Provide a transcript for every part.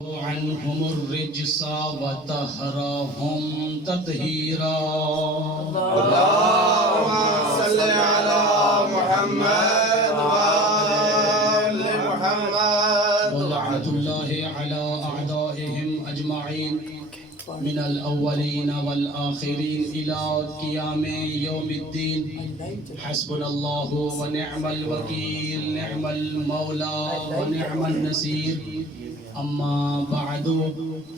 عنهم الرجس وطهرهم تطهيرا اللهم صل على محمد وآل محمد ولعنة الله على أعدائهم أجمعين من الأولين والآخرين إلى قيام يوم الدين. حسبنا الله ونعم الوكيل، نعم المولى ونعم النصير. أما بعد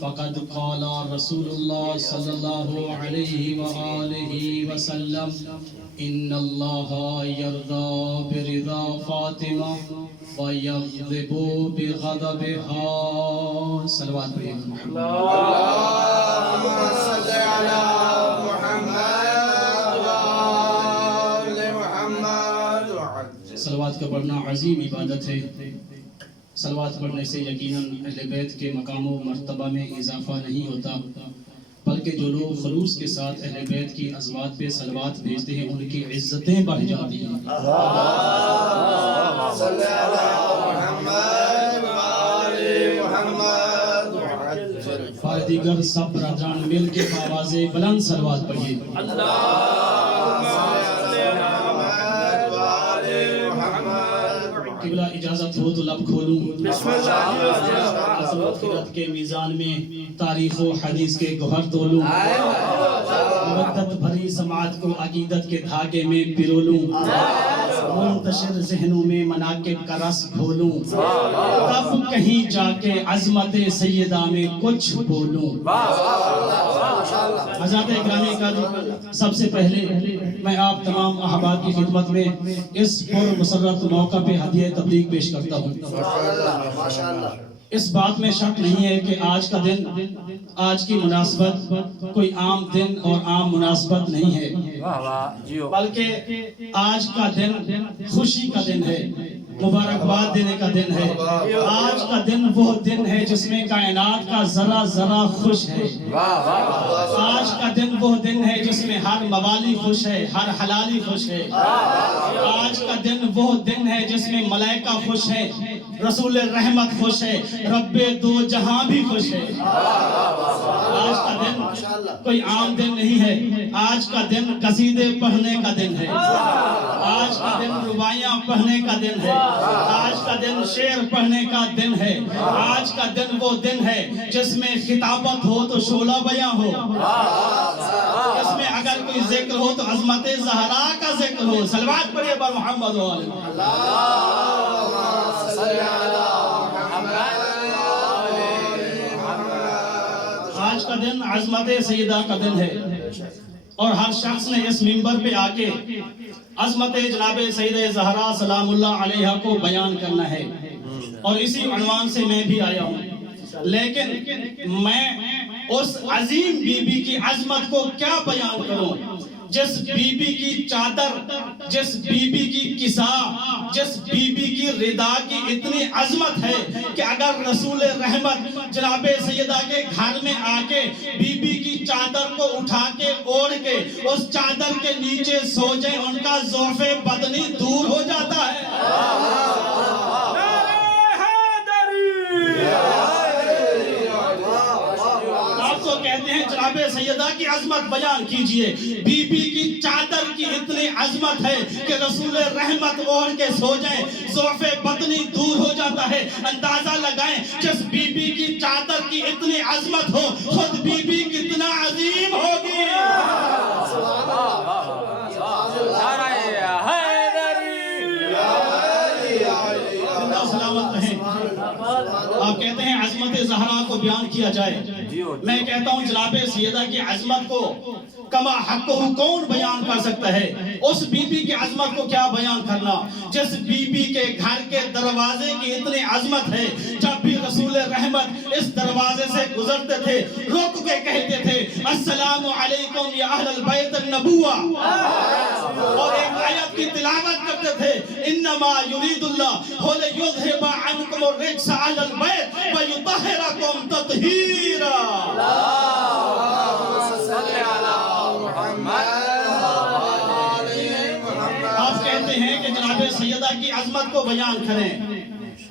فقد قال رسول الله صلى الله عليه وآله وسلم: إن الله يرضى برضا فاطمة ويغضب بغضبها. صلوات محمد. اللهم صل على محمد وآل محمد. صلوات کا پڑھنا عظیم عبادت ہے. صلوات پڑھنے سے یقیناً اہل بیت کے مقام و مرتبہ میں اضافہ نہیں ہوتا، بلکہ جو لوگ خلوص کے ساتھ اہل بیت کی ازواج پہ صلوات بھیجتے ہیں ان کی عزتیں بڑھ جاتی ہیں. اللهم صل على محمد وآل محمد. اور دیگر سب برادران مل کے آواز بلند صلوات پڑھیے. قبلہ اجازت ہو تو لب کھولوں. بسم اللہ. آخرت کے میزان میں تاریخ و حدیث کے گوہر تولوں. مودت بھری سماعت کو عقیدت کے دھاگے میں پرولوں. منتشر ذہنوں میں مناقب کا رس گھولوں. تب کہیں جا کے عظمت سیدہ میں کچھ بولوں. حضرات اکرامی کا سب سے پہلے میں آپ تمام احباب کی خدمت میں اس پر مسرت موقع پہ ہدیہ تبلیغ پیش کرتا ہوں. اس بات میں شک نہیں ہے کہ آج کا دن، آج کی مناسبت کوئی عام دن اور عام مناسبت نہیں ہے، بلکہ آج کا دن خوشی کا دن ہے، مبارکباد دینے کا دن ہے. آج کا دن وہ دن ہے جس میں کائنات کا ذرہ ذرہ خوش ہے. آج کا دن وہ دن ہے جس میں ہر موالی خوش ہے، ہر حلالی خوش ہے. آج کا دن وہ دن ہے جس میں ملائکہ خوش ہے، رسول رحمت خوش ہے، رب دو جہاں بھی خوش ہے. آج کا دن کوئی عام دن نہیں ہے. آج کا دن قصیدے پڑھنے کا دن ہے. آج کا دن رباعیاں پڑھنے کا دن ہے. آج کا دن شعر پڑھنے کا دن ہے. آج کا دن وہ دن ہے جس میں خطابت ہو تو شعلہ بیاں ہو، جس میں اگر کوئی ذکر ہو تو عظمت زہرا کا ذکر ہو. صلوات پڑھیے بر محمد و آلہ. آج کا دن عظمت سیدہ کا دن ہے اور ہر شخص نے اس منبر پہ آ کے عظمت جناب سیدہ زہرا سلام اللہ علیہ کو بیان کرنا ہے، اور اسی عنوان سے میں بھی آیا ہوں. لیکن میں اس عظیم بی بی کی عظمت کو کیا بیان کروں جس بی بی کی چادر، جس بی بی کی کسا، جس بی بی کی ردا کی اتنی عظمت ہے کہ اگر رسول رحمت جناب سیدہ کے گھر میں آ کے بی بی کی چادر کو اٹھا کے اوڑھ کے اس چادر کے نیچے سو جائیں ان کا ضعف بدنی دور ہو جاتا ہے. کہتے ہیں جناب سیدہ کی عظمت بیان کیجئے. بی بی کی چادر کی اتنی عظمت ہے کہ رسول رحمت اوڑھ کے سو جائیں ضعف بدنی دور ہو جاتا ہے. اندازہ لگائیں جس بی بی کی چادر کی اتنی عظمت ہو خود بی بی کتنا عظیم ہوگی. سلامت رہیں. آپ کہتے ہیں عظمت زہرا کو بیان کیا جائے. میں کہتا ہوں جناب سیدہ کی عظمت کو کما حقہ کون بیان کر سکتا ہے. اس بی بی کی عظمت کو کیا بیان کرنا جس بی بی کے گھر کے دروازے کی اتنی عظمت ہے. جب بھی رسول رحمت اس دروازے سے گزرتے تھے رک کے کہتے تھے السلام علیکم یا اہل البیت النبوہ، اور ایک آیت کی تلاوت کرتے تھے انما یرید اللہ لیذھب عنکم الرجس اہل البیت ویطہرکم تطہیرا. آپ کہتے ہیں کہ جناب سیدہ کی عظمت کو بیان کریں.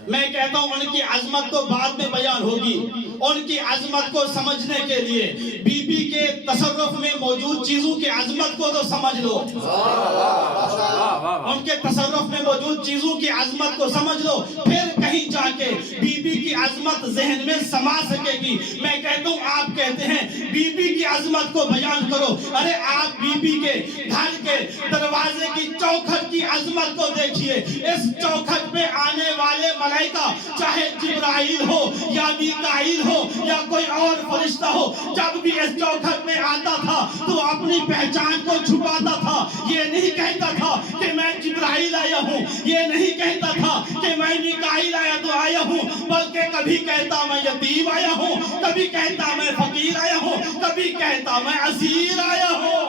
میں کہتا ہوں ان کی عظمت تو بعد میں بیان ہوگی. ان کی عظمت کو سمجھنے کے لیے بی بی کے تصرف میں موجود چیزوں کی عظمت کو تو سمجھ لو. ان کے تصرف میں موجود چیزوں کی عظمت کو سمجھ لو, پھر کہیں جا کے بی بی کی عظمت ذہن میں سما سکے گی. میں کہتا ہوں آپ کہتے ہیں بی بی کی عظمت کو بیان کرو. ارے آپ بی بی کے گھر کے دروازے کی چوکھٹ کی عظمت کو دیکھیے. اس چوکھٹ پہ آنے والے ملائکہ چاہے جبرائیل ہو یا میکائیل ہو یا کوئی اور فرشتہ ہو, جب بھی اس چوکھٹ میں آتا تھا تو اپنی پہچان کو چھپاتا تھا. یہ نہیں کہتا تھا کہ میں جبرائیل آیا ہوں, یہ نہیں کہتا تھا کہ میں میکائیل آیا ہوں, بلکہ کبھی کہتا میں یتیم آیا ہوں, کبھی کہتا میں فقیر آیا ہوں, کبھی کہتا میں اسیر آیا ہوں.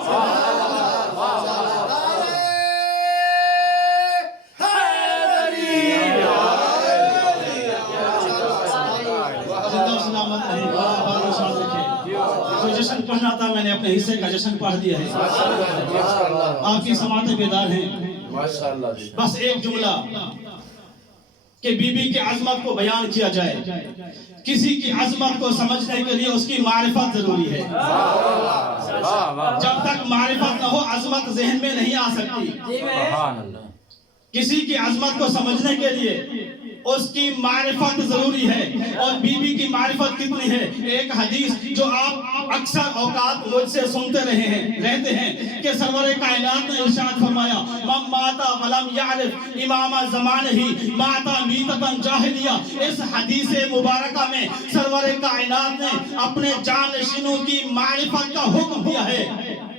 کوئی جشن پڑھنا تھا, میں نے اپنے حصے کا جشن پڑھ دیا ہے. آپ کی سماعتیں بیدار ہیں. بس ایک جملہ کہ بی بی کی عظمت کو بیان کیا جائے. کسی کی عظمت کو سمجھنے کے لیے اس کی معرفت ضروری ہے. جب تک معرفت نہ ہو عظمت ذہن میں نہیں آ سکتی. کسی کی عظمت کو سمجھنے کے لیے اس کی معرفت ضروری ہے. اور بی بی کی معرفت کتنی ہے؟ ایک حدیث جو آپ اکثر اوقات مجھ سے سنتے رہتے ہیں کہ سرور کائنات نے ارشاد فرمایا من ماتا ولم یعرف امام زمانہ ماتا میتتا جاہلیہ. اس حدیث مبارکہ میں سرور کائنات نے اپنے جانشینوں کی معرفت کا حکم دیا ہے.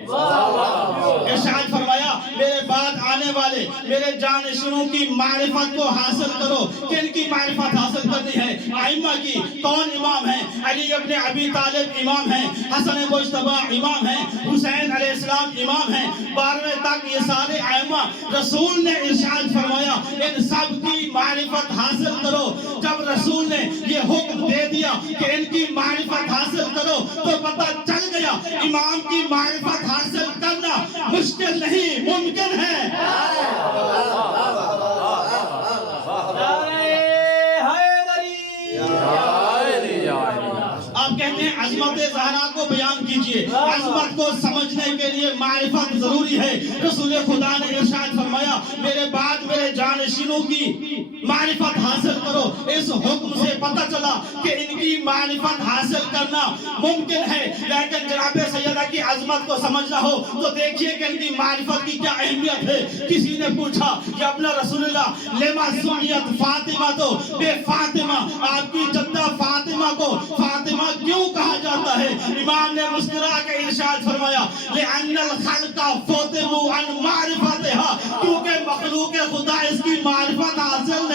ارشاد فرمایا میرے بعد آنے والے میرے جانشینوں کی معرفت کو حاصل کرو. کن کی معرفت حاصل کرنی ہے؟ ائمہ کی. کون امام ہیں؟ علی ابن ابی طالب امام ہیں, حسن مجتبی امام ہیں, حسین علیہ السلام امام ہیں. 12ویں تک یہ سارے ائمہ رسول نے ارشاد فرمایا ان سب کی معرفت حاصل کرو. جب رسول نے یہ حکم دے دیا کہ ان کی معرفت حاصل کرو تو پتہ چل گیا امام کی معرفت حاصل کرنا مشکل نہیں, ممکن ہے. آپ کہتے ہیں عظمت زہرا کو بیان کیجئے. عظمت کو سمجھنے کے لیے معرفت ضروری ہے. رسول خدا نے ارشاد فرمایا میرے بعد میرے جانشینوں کی معرفت حاصل کرو. اس حکم سے پتہ چلا کہ ان کی معرفت حاصل کرنا ممکن ہے. لیکن جناب سیدہ کی عظمت کو سمجھنا ہو تو دیکھیے کہ ان کی معرفت کی کیا اہمیت ہے. کسی نے پوچھا کہ اپنا رسول اللہ لما سمیت فاطمہ تو بے فاطمہ, آپ کی جدہ فاطمہ کو فاطمہ کیوں کہا جاتا ہے؟ امام نے مسکرا کے ارشاد فرمایا لأن الخلق فاطمہ عن معرفتها, کیونکہ مخلوق خدا اس کی معرفت حاصل